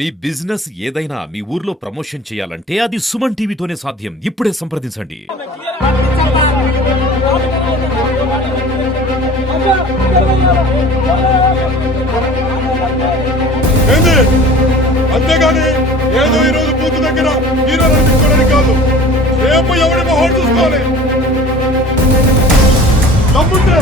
మీ business ఏదైనా మీ ఊర్లో promotion చేయాలంటే అది సుమన్ టీవీతోనే సాధ్యం. ఇప్పుడే సంప్రదించండి. అంతేగాని ఏదో ఈ రోజు బూత్ దగ్గర హీరోలు అనిపించుకోవడానికి కాదు. రేపు ఎవరి మొహం చూసుకోవాలి. దమ్ముంటే